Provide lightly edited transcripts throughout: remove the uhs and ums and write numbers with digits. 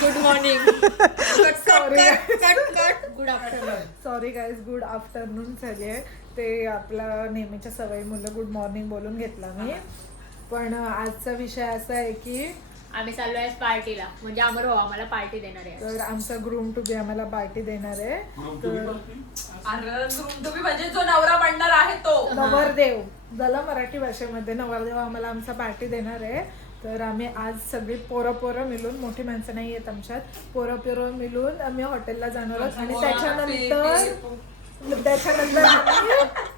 Good morning. Good afternoon. Sorry guys, good afternoon झाली आहे. ते आपला नेहमीच्या सवयी मुलं गुड मॉर्निंग बोलून घेतला मी. पण आजचा विषय असा आहे की आम्ही चाललो आहे पार्टीला, म्हणजे आम्हाला पार्टी देणार आहे. तर आमचा ग्रूम टू बी आम्हाला पार्टी देणार आहे. तर ग्रूम टू बी म्हणजे जो नवरा बनणार आहे तो नवरदेव, ज्याला मराठी भाषेमध्ये नवरदेव आम्हाला आमचा पार्टी देणार आहे. तर आम्ही आज सगळी पोरं मिळून, मोठी माणसं नाही आहेत आमच्यात, पोरं मिळून आम्ही हॉटेलला जाणार आहोत. आणि त्याच्यानंतर आम्ही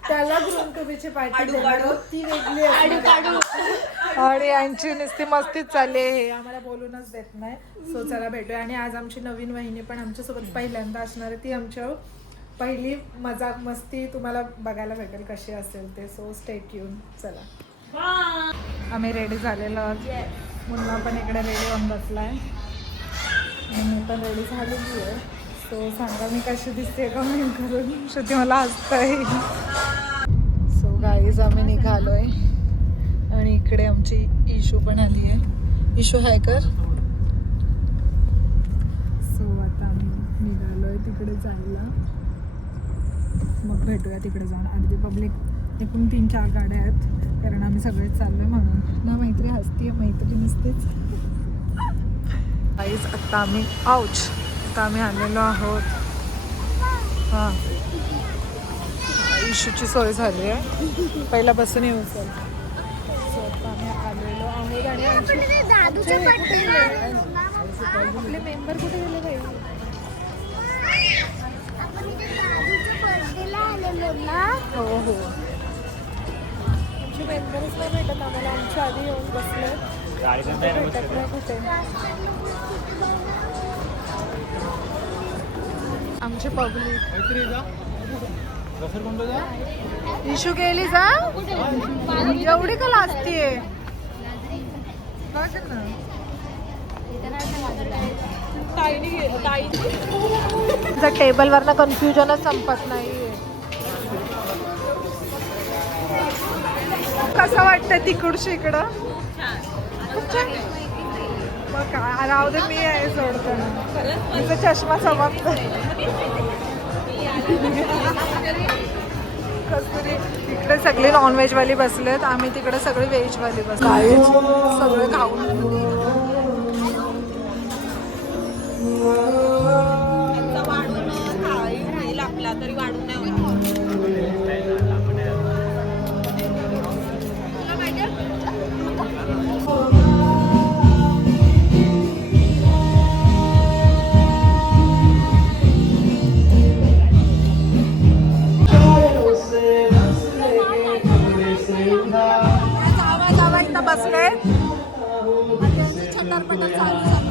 त्याला ग्रूम टू बीची पार्टी देणार आहोत. ती वेगळी असणार. आणि यांची नुसती मस्तीच चालली आहे, हे आम्हाला बोलूनच देत नाही. सो चला भेटूया. आणि आज आमची नवीन वहिनी पण आमच्यासोबत पहिल्यांदा असणार आहे. ती आमच्या पहिली मजाक मस्ती तुम्हाला बघायला भेटेल कशी असेल ते. So stay tune. चला, आम्ही रेडी झालेलो आहोत. मुन्ना पण इकडे रेडी होऊन बसलाय आणि मी पण रेडी झालेली आहे. सो सांगा मी कशी दिसते कमेंट करून. श्रुती मला हसतंय. सो गाईज आम्ही निघालोय आणि इकडे आमची इशू पण आली आहे. इशू हाय कर. सो आता आम्ही निघालोय तिकडे जायला. मग भेटूया तिकडे जाऊन. अर्धी पब्लिक, एकूण 3-4 गाड्या आहेत, कारण आम्ही सगळेच चाललोय म्हणून ना. मैत्री हसतीये, मैत्री नसतेच. काहीच आता आम्ही आता आम्ही आलेलो आहोत. हां, इशूची सोय झाली आहे, पहिला बसून येऊ. चल, सो आता आम्ही आलेलो आहोत. आणि आपले मेंबर कुठे गेले बाई? हो हो, आमचे मेंबरच नाही भेटत आम्हाला. आमच्या आधी येऊन बसले, भेटत नाही कुठे. आमची पब्लिक. इशू गेली जा, एवढी का लाजतीये बघ ना. टेबलवर ना कन्फ्युजनच संपत नाहीये. कसं वाटतं तिकडची इकडं? मग काय, राहू दे, मी आहे सोडताना. तिचा चष्मा चमकतो. कसतरी तिकडे सगळे नॉनव्हेजवाली बसलेत, आम्ही तिकडे सगळे व्हेजवाली बसलो. सगळं खाऊन तरी वाढून नाही. बसले. छटरपटर चालू झालं.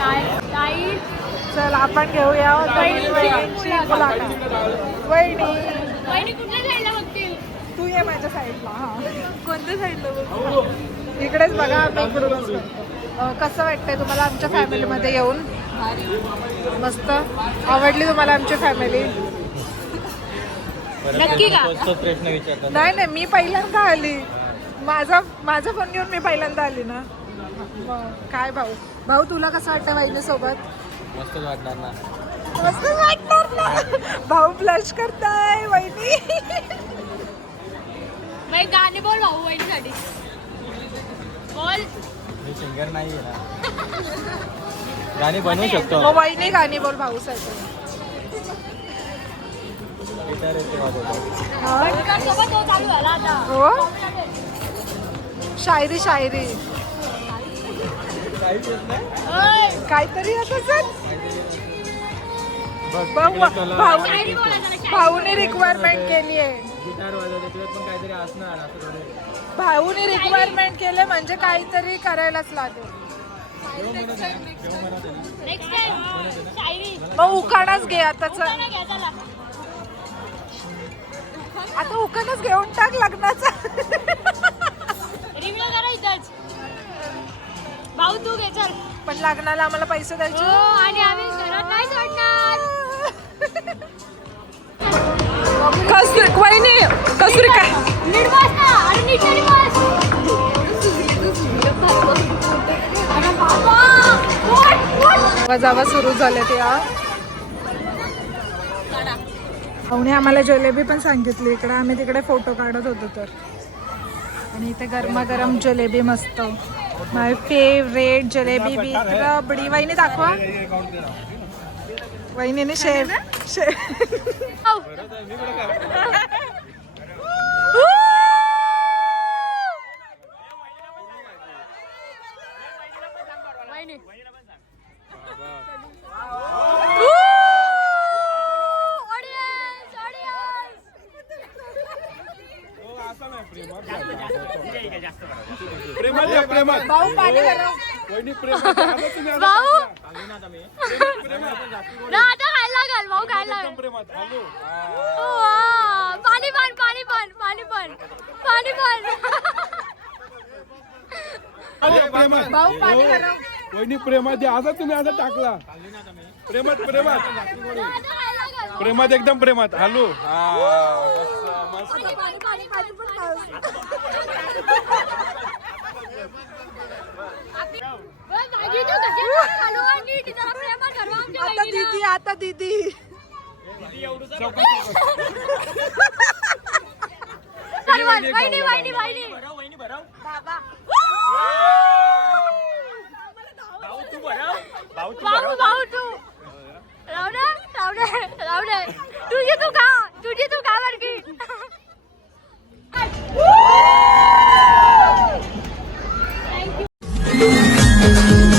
काय ताई चल आपण घेऊया वहिनींची मुलाखत. वहिनी वहिनी कुठल्या साईडला बघतील? तू ये माझ्या साईडला. हा कोणत्या साईडला बघ? इकडेच बघा, आम्ही इकडूनच बघतो. कसं वाटतंय तुम्हाला आमच्या फॅमिलीमध्ये येऊन? मस्त. आवडली तुम्हाला आमची फॅमिली? नक्की का? प्रश्न विचारतात. नाही मी पहिल्यांदा आली. माझा फोन घेऊन मी पहिल्यांदा आली ना. काय भाऊ तुला कसं वाटतं वहिनी सोबत? मस्त वाटणार ना. मस्त वाटणार ना. भाऊ ब्लश करताय वहिनी. मग गाणे बोल भाऊ वहिनीसाठी. बोल. मी सिंगर नाही आहे ना. गाणी बनवू शकतो. मग वहिनी गाणी बोल भाऊसाठी. गिटार येते वाजवतो. सोबत तो चालू झाला आता. हो शायरी ओय. काहीतरी असं बघ भाऊने रिक्वायरमेंट केली आहे. गिटार वाजवतो तुला पण काहीतरी असणार असं थोडं. भाऊने रिक्वायरमेंट केले म्हणजे काहीतरी करायलाच लागेल. नेक्स्ट टाइम शायरी. मग उखाणाच घे आताच. उखाणा घ्या चला. आता उखाणच घेऊन टाक लग्नाचा. रिव्ह्यू करा इथंच. भाऊ तू घे चल. पण लग्नाला आम्हाला पैसे द्यायचे. हो आणि आम्ही घरात नाही सोडणार. वहिनी कसुरी काय नीट बस ना. अरे नीट तरी बस. अरे बाबा. जावा सुरू झाले ते. भाऊने आम्हाला जलेबी पण सांगितली. इकडे आम्ही तिकडे फोटो काढत होतो तर. आणि इथे गरमागरम जलेबी मस्त. माय फेवरेट जलेबी विथ रबडी. वहिनी दाखवा. वहिनीने शेव भाऊ पाणी गरम. भाऊ ना आता खायला लागल. भाऊ खायला लागल. पाणी पण पाणी पण पाणी पण पाणी पण. भाऊ पाणी गरम. वहिनी प्रेमात आता तुम्ही आता टाकला. प्रेमात प्रेमात एकदम प्रेमात. हॅलो पाणी पाणी पाणी पण खाऊ. आता दीदी आता दीदी. वहिनी वहिनी वहिनी. बाबा भाऊ भाऊ तू राहू दे तुझी तू खा बरकी. Thank you.